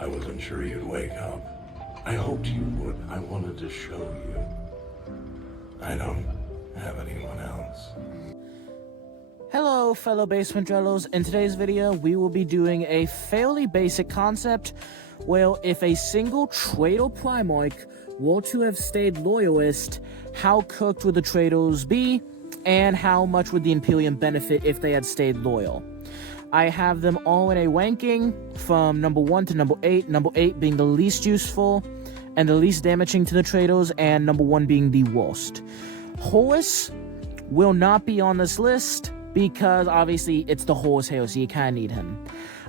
I wasn't sure you'd wake up. I hoped you would. I wanted to show you. I don't have anyone else. Hello, fellow Basement Dwellers. In today's video, we will be doing a fairly basic concept where if a single traitor Primarch were to have stayed loyalist, how cooked would the traitors be, and how much would the Imperium benefit if they had stayed loyal. I have them all in a ranking from number 1 to number 8, number 8 being the least useful and the least damaging to the traitors, and number 1 being the worst. Horus will not be on this list because obviously it's the Horus Hero, so you kind of need him.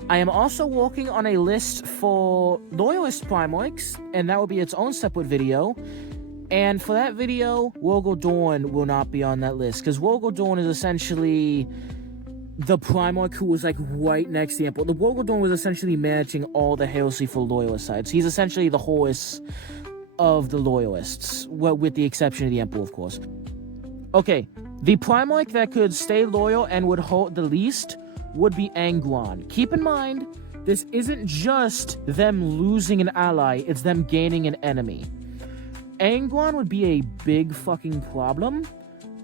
I am also working on a list for loyalist Primarchs, and that will be its own separate video. And for that video, Lorgar Dorn will not be on that list, because Lorgar Dorn is essentially the Primarch who was like right next to the Emperor. The Lorgar Dorn was essentially managing all the heresy for loyalist sides. He's essentially the Horus of the loyalists, well, with the exception of the Emperor, of course. Okay, the Primarch that could stay loyal and would hold the least would be Angron. Keep in mind, this isn't just them losing an ally, it's them gaining an enemy. Angron would be a big fucking problem,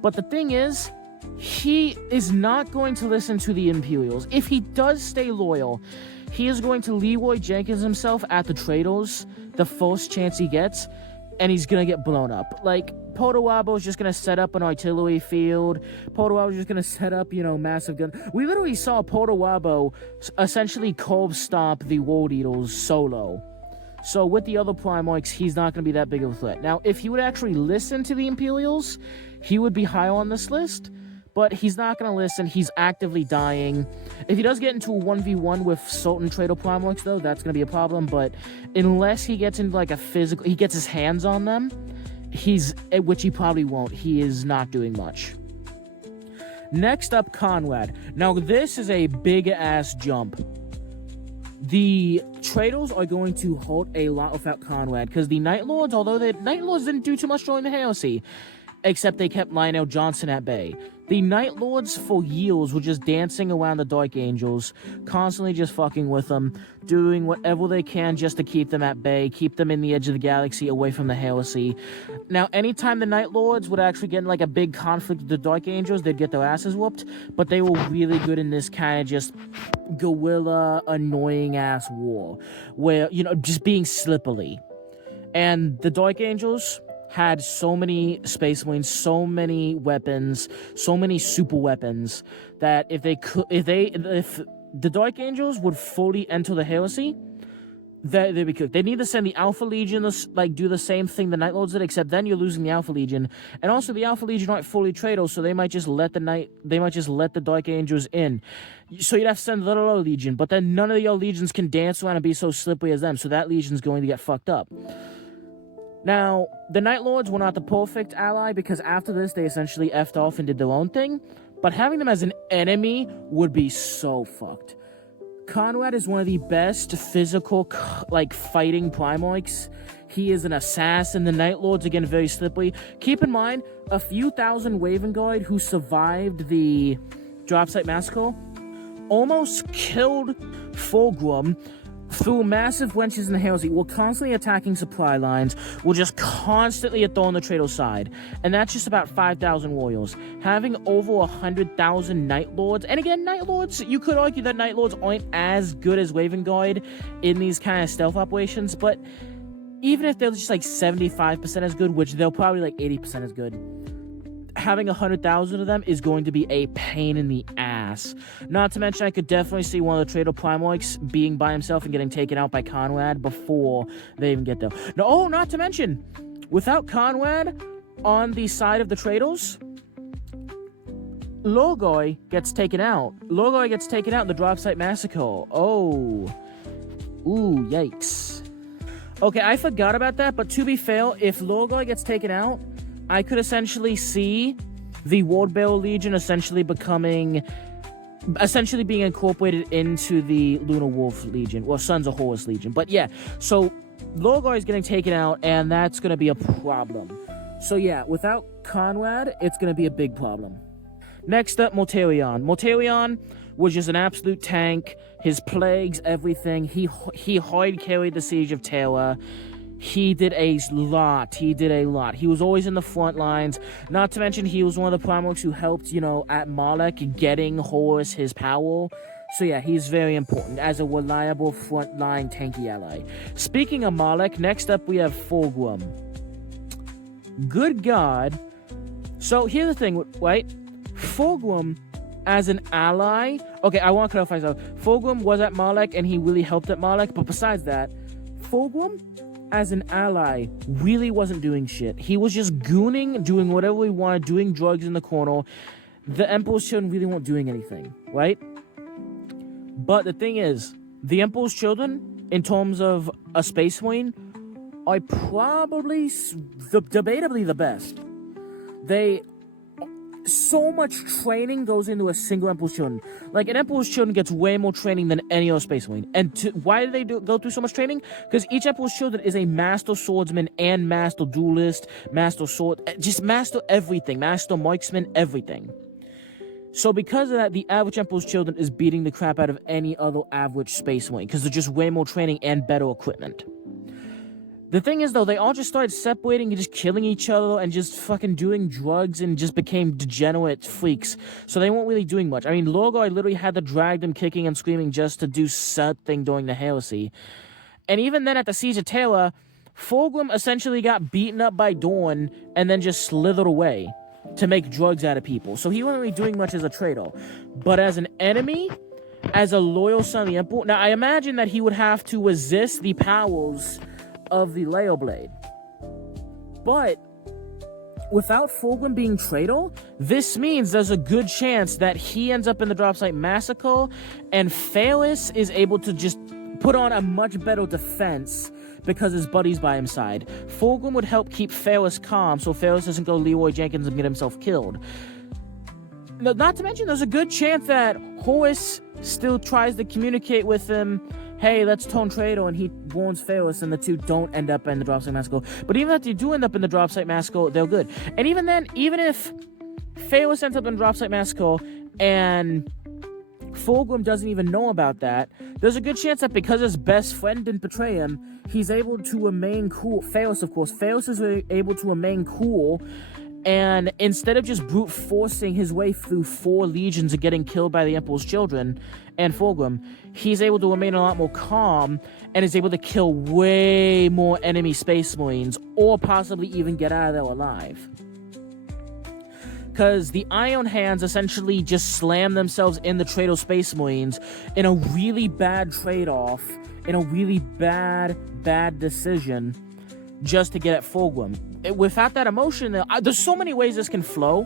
but the thing is, he is not going to listen to the Imperials. If he does stay loyal, he is going to Leroy Jenkins himself at the traitors the first chance he gets, and he's gonna get blown up. Like, Perturabo is just gonna set up an artillery field. Perturabo is just gonna set up, massive gun. We literally saw Perturabo essentially curb stomp the World Eaters solo. So with the other Primarchs, he's not gonna be that big of a threat. Now, if he would actually listen to the Imperials, he would be high on this list. But he's not going to listen. He's actively dying. If he does get into a 1v1 with certain traitor Primarchs, though, that's going to be a problem. But unless he gets into, like, a physical... He gets his hands on them, which he probably won't. He is not doing much. Next up, Konrad. Now, this is a big-ass jump. The traitors are going to halt a lot without Konrad, because the Night Lords, although the Night Lords didn't do too much during the heresy, except they kept Lionel Johnson at bay. The Night Lords for years were just dancing around the Dark Angels, constantly just fucking with them, doing whatever they can just to keep them at bay, keep them in the edge of the galaxy, away from the heresy. Now, anytime the Night Lords would actually get in like a big conflict with the Dark Angels, they'd get their asses whooped, but they were really good in this kind of just guerrilla, annoying-ass war, where, just being slippery. And the Dark Angels had so many Space Marines, so many weapons, so many super weapons, that if the Dark Angels would fully enter the heresy, they'd be cooked. They need to send the Alpha Legion to do the same thing the Night Lords did, except then you're losing the Alpha Legion. And also the Alpha Legion aren't fully traitors, so they might just let the Dark Angels in. So you'd have to send the other Legion, but then none of the other legions can dance around and be so slippery as them, so that legion's going to get fucked up. Now, the Night Lords were not the perfect ally, because after this, they essentially effed off and did their own thing, but having them as an enemy would be so fucked. Konrad is one of the best physical, fighting Primarchs. He is an assassin. The Night Lords, again, very slippery. Keep in mind, a few thousand Raven Guard who survived the Dropsite Massacre almost killed Fulgrim through massive wenches in the heresy. We're constantly attacking supply lines. We're just constantly on the traitor side. And that's just about 5,000 warriors. Having over 100,000 Night Lords. And again, Night Lords, you could argue that Night Lords aren't as good as Raven Guard in these kind of stealth operations. But even if they're just 75% as good, which they're probably 80% as good, having 100,000 of them is going to be a pain in the ass. Not to mention, I could definitely see one of the traitor Primarchs being by himself and getting taken out by Konrad before they even get there. No, not to mention, without Konrad on the side of the traitors, Lorgar gets taken out. Lorgar gets taken out in the Dropsite Massacre. Oh. Ooh, yikes. Okay, I forgot about that, but to be fair, if Lorgar gets taken out, I could essentially see the Wardbearer Legion essentially being incorporated into the Lunar Wolf Legion, or Sons of Horus Legion. But yeah, so Lorgar is getting taken out, and that's going to be a problem. So yeah, without Konrad, it's going to be a big problem. Next up, Mortarion. Mortarion was just an absolute tank. his plagues, everything. He hard carried the siege of Terra. He did a lot. He was always in the front lines. Not to mention, he was one of the Primarchs who helped, at Malek getting Horus his power. So yeah, he's very important as a reliable frontline tanky ally. Speaking of Malek, next up we have Fulgrim. Good God. So here's the thing, right? Fulgrim as an ally... Okay, I want to clarify something. Fulgrim was at Malek and he really helped at Malek, but besides that, Fulgrim as an ally really wasn't doing shit. He was just gooning, doing whatever he wanted, doing drugs in the corner. The Emperor's Children really weren't doing anything, right? But the thing is, the Emperor's Children, in terms of a Space Marine, are probably debatably the best. So much training goes into a single Emperor's Children. Like, an Emperor's Children gets way more training than any other Space Marine. And why do they go through so much training? Because each Emperor's Children is a master swordsman and master duelist, master sword, just master everything, master marksman, everything. So because of that, the average Emperor's Children is beating the crap out of any other average Space Marine, because they're just way more training and better equipment. The thing is, though, they all just started separating and just killing each other and just fucking doing drugs and just became degenerate freaks. So they weren't really doing much. I mean, Lorgar literally had to drag them kicking and screaming just to do something during the heresy. And even then, at the Siege of Terra, Fulgrim essentially got beaten up by Dorn and then just slithered away to make drugs out of people. So he wasn't really doing much as a traitor. But as an enemy, as a loyal son of the Emperor... Now, I imagine that he would have to resist the powers of the Leo Blade. But without Fulgrim being traitor, this means there's a good chance that he ends up in the drop site massacre and Phaelus is able to just put on a much better defense because his buddy's by his side. Fulgrim would help keep Phaelus calm so Phaelus doesn't go Leroy Jenkins and get himself killed. Now, not to mention, there's a good chance that Horus still tries to communicate with him, hey, let's tone traitor, and he warns Phaelus, and the two don't end up in the drop site massacre. But even if they do end up in the drop site massacre, they're good. And even then, even if Phaelus ends up in the drop site massacre and Fulgrim doesn't even know about that, there's a good chance that because his best friend didn't betray him, he's able to remain cool. Phaelus, of course. Phaelus is able to remain cool, and instead of just brute forcing his way through 4 legions and getting killed by the Emperor's Children and Fulgrim, he's able to remain a lot more calm and is able to kill way more enemy Space Marines, or possibly even get out of there alive. Because the Iron Hands essentially just slam themselves in the traitor Space Marines in a really bad trade-off, in a really bad decision, just to get at Fulgrim. Without that emotion, there's so many ways this can flow.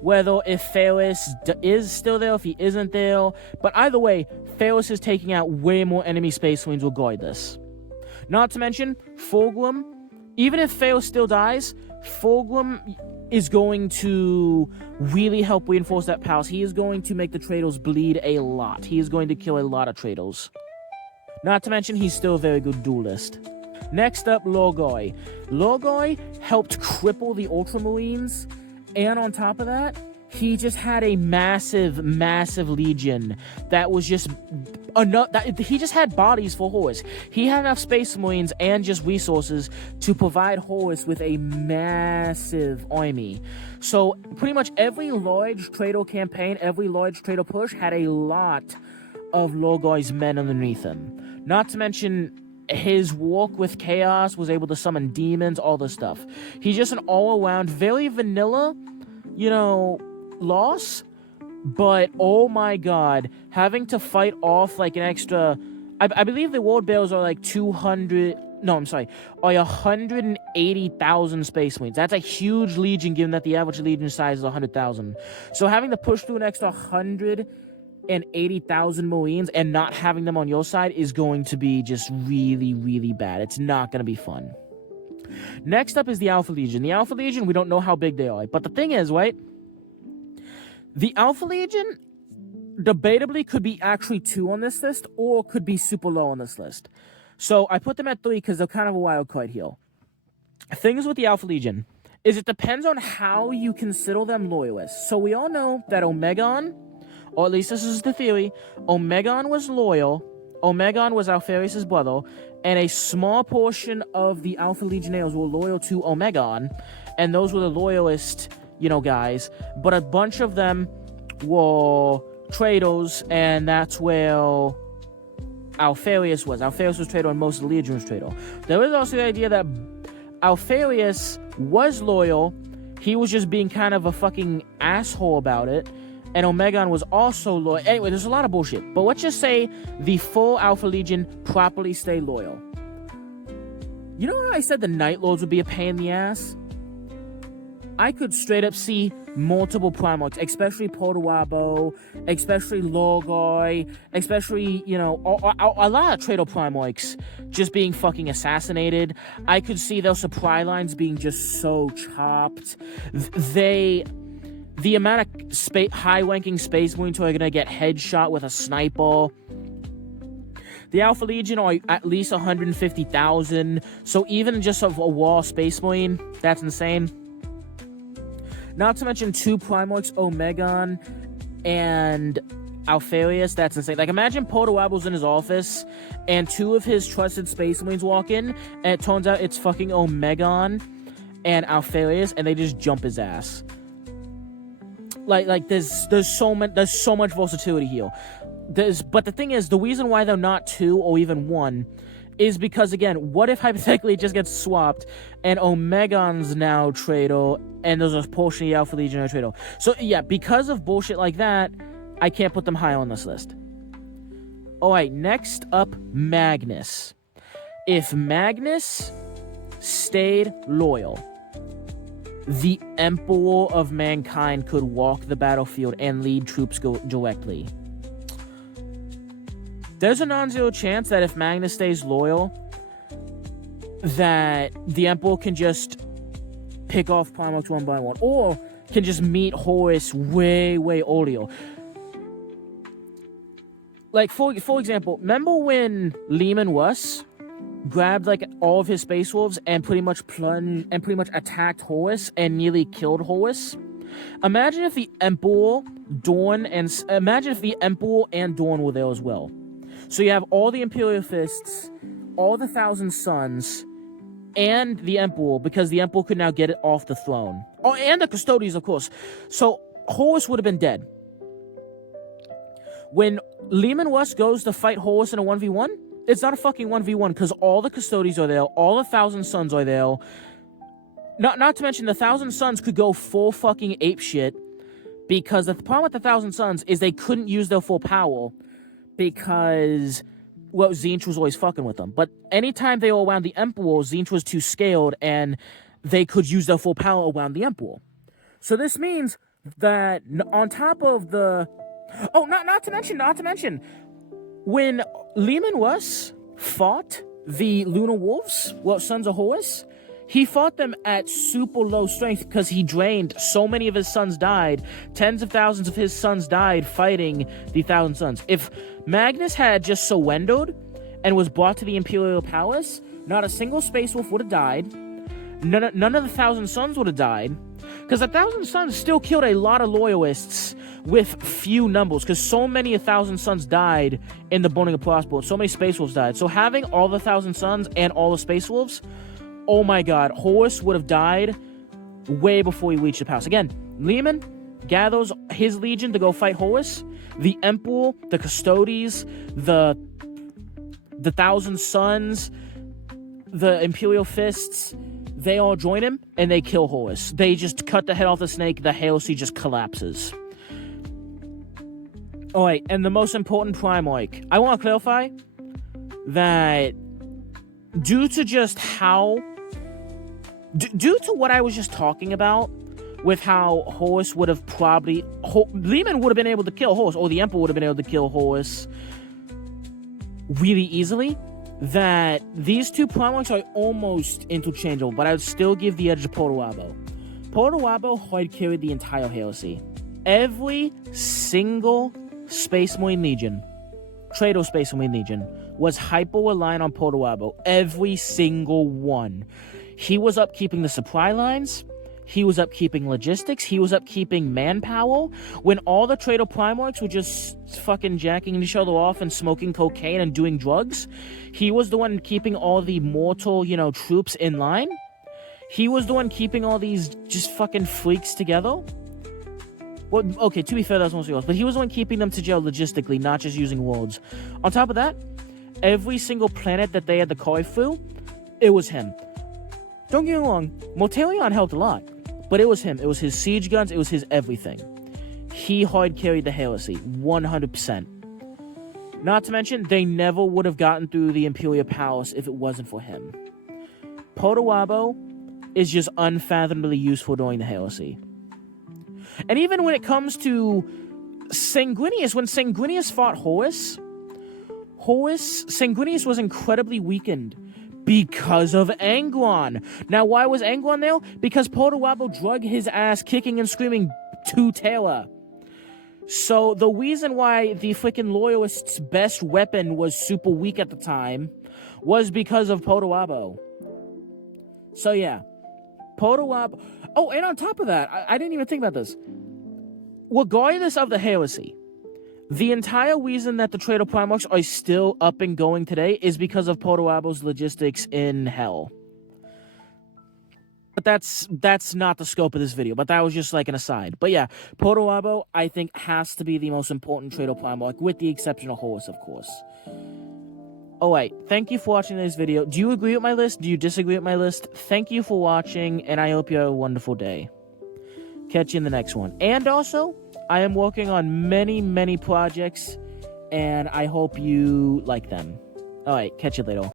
Whether if Phaelus is still there, if he isn't there. But either way, Phaelus is taking out way more enemy Space Marines regardless. Not to mention, Fulgrim, even if Phaelus still dies, Fulgrim is going to really help reinforce that palace. He is going to make the traitors bleed a lot. He is going to kill a lot of traitors. Not to mention, he's still a very good duelist. Next up, Lorgar. Lorgar helped cripple the Ultramarines, and on top of that, he just had a massive legion that was just enough. He just had bodies for Horus. He had enough Space Marines and just resources to provide Horus with a massive army. So pretty much every large traitor campaign, every large traitor push had a lot of Lorgar's men underneath him. Not to mention, his walk with Chaos was able to summon demons, all this stuff. He's just an all-around, very vanilla, loss. But, oh my god, having to fight off like an extra... I believe the World Bears are like 180,000 Space Marines. That's a huge legion, given that the average legion size is 100,000. So having to push through an extra 180,000 Marines and not having them on your side is going to be just really, really bad. It's not going to be fun. Next up is the Alpha Legion. The Alpha Legion, we don't know how big they are. But the thing is, right? The Alpha Legion debatably could be actually 2 on this list, or could be super low on this list. So I put them at 3 because they're kind of a wild card here. Things with the Alpha Legion is it depends on how you consider them loyalists. So we all know that Omegon or at least this is the theory, Omegon was loyal, Omegon was Alpharius' brother, and a small portion of the Alpha Legionnaires were loyal to Omegon, and those were the loyalist, guys, but a bunch of them were traitors, and that's where Alpharius was. Alpharius was traitor and most of the Legion was traitor. There is also the idea that Alpharius was loyal, he was just being kind of a fucking asshole about it, and Omegon was also loyal. Anyway, there's a lot of bullshit, but let's just say the full Alpha Legion properly stayed loyal. You know how I said the Night Lords would be a pain in the ass? I could straight up see multiple Primarchs, especially Perturabo, especially Lorgar, especially, a lot of traitor Primarchs just being fucking assassinated. I could see those supply lines being just so chopped. The amount of high-ranking Space Marines who are going to get headshot with a sniper. The Alpha Legion are at least 150,000, so even just a raw Space Marine, that's insane. Not to mention 2 Primarchs, Omegon and Alpharius, that's insane. Like, imagine Perturabo's in his office, and 2 of his trusted Space Marines walk in, and it turns out it's fucking Omegon and Alpharius, and they just jump his ass. Like there's so much versatility here. But the thing is, the reason why they're not 2 or even 1 is because, again, what if hypothetically it just gets swapped and Omegon's now traitor and there's a portion of the Alpha Legion traitor? So yeah, because of bullshit like that, I can't put them high on this list. Alright, next up, Magnus. If Magnus stayed loyal, the Emperor of Mankind could walk the battlefield and lead troops directly. There's a non-zero chance that if Magnus stays loyal, that the Emperor can just pick off Primarchs one by one, or can just meet Horus way, way earlier. Like, for example, remember when Leman Russ grabbed, like, all of his Space Wolves and pretty much attacked Horus and nearly killed Horus? Imagine if the Emperor and Dorn were there as well. So you have all the Imperial Fists, all the 1,000 Sons, and the Emperor, because the Emperor could now get it off the throne. Oh, and the Custodians, of course. So Horus would have been dead. When Leman Russ goes to fight Horus in a 1v1, it's not a fucking 1v1, because all the Custodians are there, all the 1,000 Sons are there. Not to mention, the 1,000 Sons could go full fucking apeshit, because the problem with the 1,000 Sons is they couldn't use their full power, because, well, Tzeentch was always fucking with them. But anytime they were around the Emperor, Tzeentch was too scaled, and they could use their full power around the Emperor. So this means that on top of the... Oh, not to mention, when Leman Russ fought the Lunar Wolves, well, Sons of Horus, he fought them at super low strength because he drained. So many of his sons died. Tens of thousands of his sons died fighting the 1,000 Sons. If Magnus had just surrendered and was brought to the Imperial Palace, not a single Space Wolf would have died. None of the 1,000 Sons would have died. Because the 1,000 Sons still killed a lot of Loyalists with few numbers. Because so many 1,000 Sons died in the burning of Prospero. So many Space Wolves died. So having all the 1,000 Sons and all the Space Wolves... Oh my god, Horus would have died way before he reached the palace. Again, Leman gathers his legion to go fight Horus. The Emperor, the Custodians, the 1,000 Sons, the Imperial Fists, they all join him, and they kill Horus. They just cut the head off the snake, the Hail-Sea just collapses. Alright, and the most important Primarch. I want to clarify that due to just how... Due to what I was just talking about, with how Horus would have probably... Leman would have been able to kill Horus, or the Emperor would have been able to kill Horus really easily, that these two Primarchs are almost interchangeable, but I would still give the edge to Perturabo. Perturabo hard carried the entire Hail-Sea. Every single Space Marine Legion, Traitor Space Marine Legion, was hyper-reliant on Perturabo. Every single one. He was up keeping the supply lines. He was upkeeping logistics. He was upkeeping manpower. When all the traitor Primarchs were just fucking jacking each other off and smoking cocaine and doing drugs, he was the one keeping all the mortal, troops in line. He was the one keeping all these just fucking freaks together. Well, okay, to be fair, that's mostly yours, but he was the one keeping them together logistically, not just using words. On top of that, every single planet that they had to carry through, it was him. Don't get me wrong, Mortarion helped a lot, but it was him. It was his siege guns, it was his everything. He hard carried the heresy, 100%. Not to mention, they never would have gotten through the Imperial Palace if it wasn't for him. Perturabo is just unfathomably useful during the heresy. And even when it comes to Sanguinius, when Sanguinius fought Horus, Sanguinius was incredibly weakened because of Angron. Now, why was Angron there? Because Perturabo drug his ass kicking and screaming to Taylor. So the reason why the freaking loyalist's best weapon was super weak at the time was because of Perturabo. So yeah, Perturabo. Oh, and on top of that, I didn't even think about this. Regardless of the heresy, the entire reason that the traitor Primarchs are still up and going today is because of Perturabo's logistics in hell. But that's not the scope of this video, but that was just like an aside. But yeah, Perturabo, I think, has to be the most important traitor Primarch, with the exception of Horus, of course. Alright, thank you for watching this video. Do you agree with my list? Do you disagree with my list? Thank you for watching, and I hope you have a wonderful day. Catch you in the next one. And also, I am working on many, many projects, and I hope you like them. Alright, catch you later.